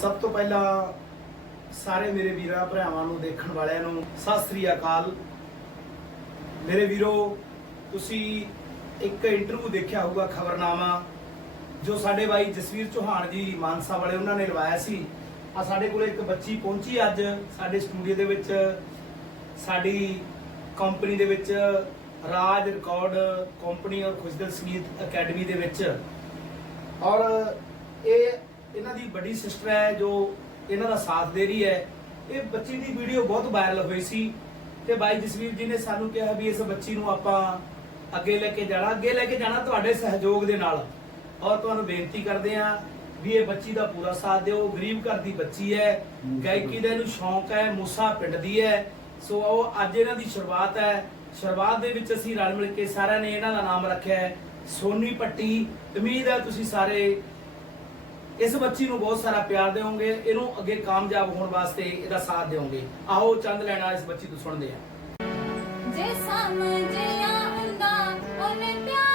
ਸਭ ਤੋਂ ਪਹਿਲਾਂ ਸਾਰੇ ਮੇਰੇ ਵੀਰਾਂ, ਭਰਾਵਾਂ ਨੂੰ, ਦੇਖਣ ਵਾਲਿਆਂ ਨੂੰ ਸਤਿ ਸ੍ਰੀ ਅਕਾਲ। ਮੇਰੇ ਵੀਰੋ, ਤੁਸੀਂ ਇੱਕ ਇੰਟਰਵਿਊ ਦੇਖਿਆ ਹੋਊਗਾ, ਖਬਰਨਾਮਾ, ਜੋ ਸਾਡੇ ਬਾਈ ਜਸਵੀਰ ਚੌਹਾਨ ਜੀ ਮਾਨਸਾ ਵਾਲੇ ਉਹਨਾਂ ਨੇ ਲਵਾਇਆ ਸੀ। ਆ ਸਾਡੇ ਕੋਲ ਇੱਕ ਬੱਚੀ ਪਹੁੰਚੀ ਅੱਜ ਸਾਡੇ ਸਟੂਡੀਓ ਦੇ ਵਿੱਚ। ਸਾਡੀ ਕੰਪਨੀ ਦੇ ਵਿੱਚ ਰਾਜ ਰਿਕਾਰਡ ਕੰਪਨੀ ਔਰ ਖੁਸ਼ਦਿਲ ਸੰਗੀਤ ਅਕੈਡਮੀ ਦੇ ਵਿੱਚ। ਔਰ ਇਹ ਇਹਨਾਂ ਦੀ ਵੱਡੀ ਸਿਸਟਰ ਹੈ ਜੋ ਇਹਨਾਂ ਦਾ ਸਾਥ ਦੇ ਰਹੀ ਹੈ। ਇਹ ਬੱਚੀ ਦੀ ਵੀਡੀਓ ਬਹੁਤ ਵਾਇਰਲ ਹੋਈ ਸੀ ਤੇ ਬਾਈ ਜਸਵੀਰ ਜੀ ਨੇ ਸਾਨੂੰ ਕਿਹਾ ਵੀ ਇਸ ਬੱਚੀ ਨੂੰ ਆਪਾਂ ਅੱਗੇ ਲੈ ਕੇ ਜਾਣਾ। ਅੱਗੇ ਲੈ ਕੇ ਜਾਣਾ ਤੁਹਾਡੇ ਸਹਿਯੋਗ ਦੇ ਨਾਲ। ਔਰ ਤੁਹਾਨੂੰ ਬੇਨਤੀ ਕਰਦੇ ਹਾਂ ਵੀ ਇਹ ਬੱਚੀ ਦਾ ਪੂਰਾ ਸਾਥ ਦਿਓ। ਗਰੀਬ ਘਰ ਦੀ ਬੱਚੀ ਹੈ ਗਾਇਕੀ ਦਾ ਇਹਨੂੰ ਸ਼ੌਂਕ ਹੈ ਮੂਸਾ ਪਿੰਡ ਦੀ ਹੈ। ਸੋ ਉਹ ਅੱਜ ਇਹਨਾਂ ਦੀ ਸ਼ੁਰੂਆਤ ਹੈ। ਸ਼ੁਰੂਆਤ ਦੇ ਵਿੱਚ ਅਸੀਂ ਰਲ ਮਿਲ ਕੇ ਸਾਰਿਆਂ ਨੇ ਇਹਨਾਂ ਦਾ ਨਾਮ ਰੱਖਿਆ ਹੈ ਸੋਨੀ ਪੱਟੀ। ਉਮੀਦ ਹੈ ਤੁਸੀਂ ਸਾਰੇ ਇਸ ਬੱਚੀ ਨੂੰ ਬਹੁਤ ਸਾਰਾ ਪਿਆਰ ਦਿਓਗੇ, ਇਹਨੂੰ ਅੱਗੇ ਕਾਮਯਾਬ ਹੋਣ ਵਾਸਤੇ ਇਹਦਾ ਸਾਥ ਦਿਓਗੇ। ਆਓ, ਚੰਦ ਲੈਣਾ ਇਸ ਬੱਚੀ ਤੋਂ ਸੁਣਦੇ ਆ ਜੇ ਸਮਝਿਆ ਹੁੰਦਾ, ਉਹਨੇ ਪਿਆਰ